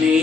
నీ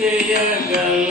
ಜಯ ಗಲ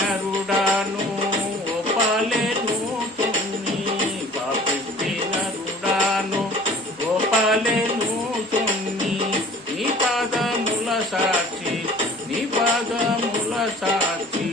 నరుడాను గోపాలేను తుమ్మి పాపెట్టి నరుడాను గోపాలేను తుమ్మి నీ పాదముల సాక్షి నీ పాదముల సాక్షి.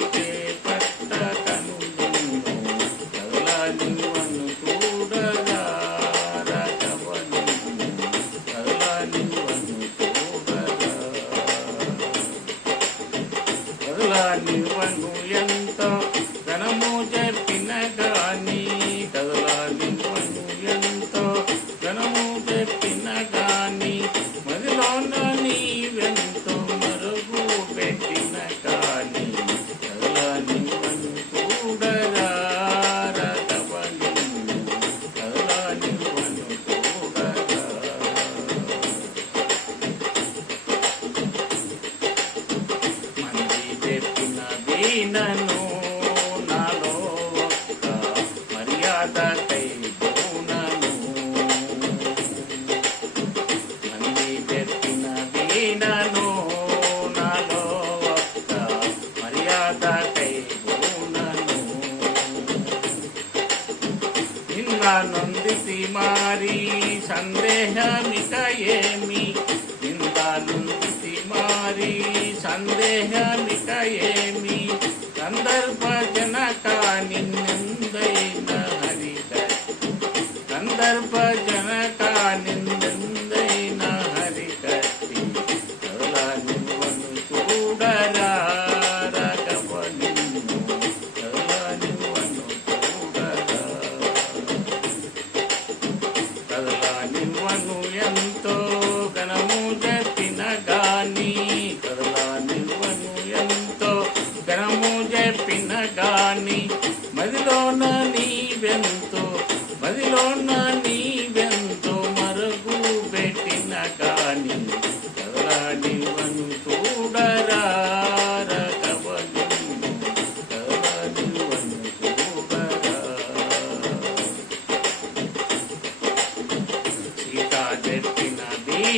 నన్ను నాలో ఒక్క మర్యాద కైపోనను నాలో ఒక్క మర్యాద కైపోనను నిన్న నొందితి మారి సందేహమిక ఏమి నిన్న నొందితి మారి సందేహమిక ఏమి ಸಂದರ್ಭ ಜನಕ ನಿನ್ನಿಂದೈನ ಹರಿದ ಸಂದರ್ಭ ಜನಕ ನಿನ್ನ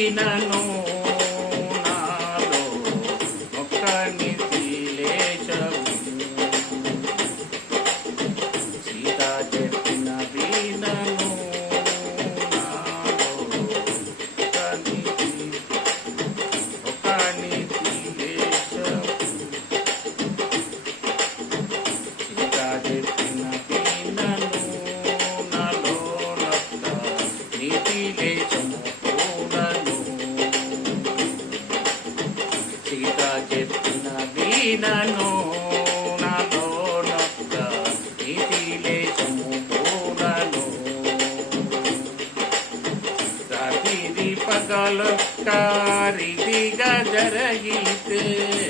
ನನು పగలొక్కరి దిగ జరిగితే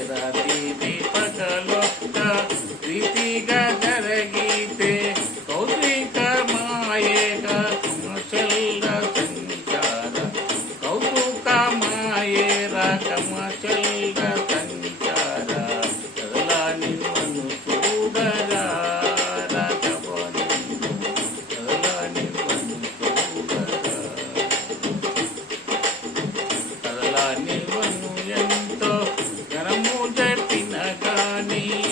రతి పగలొక్క రీతిగా रानी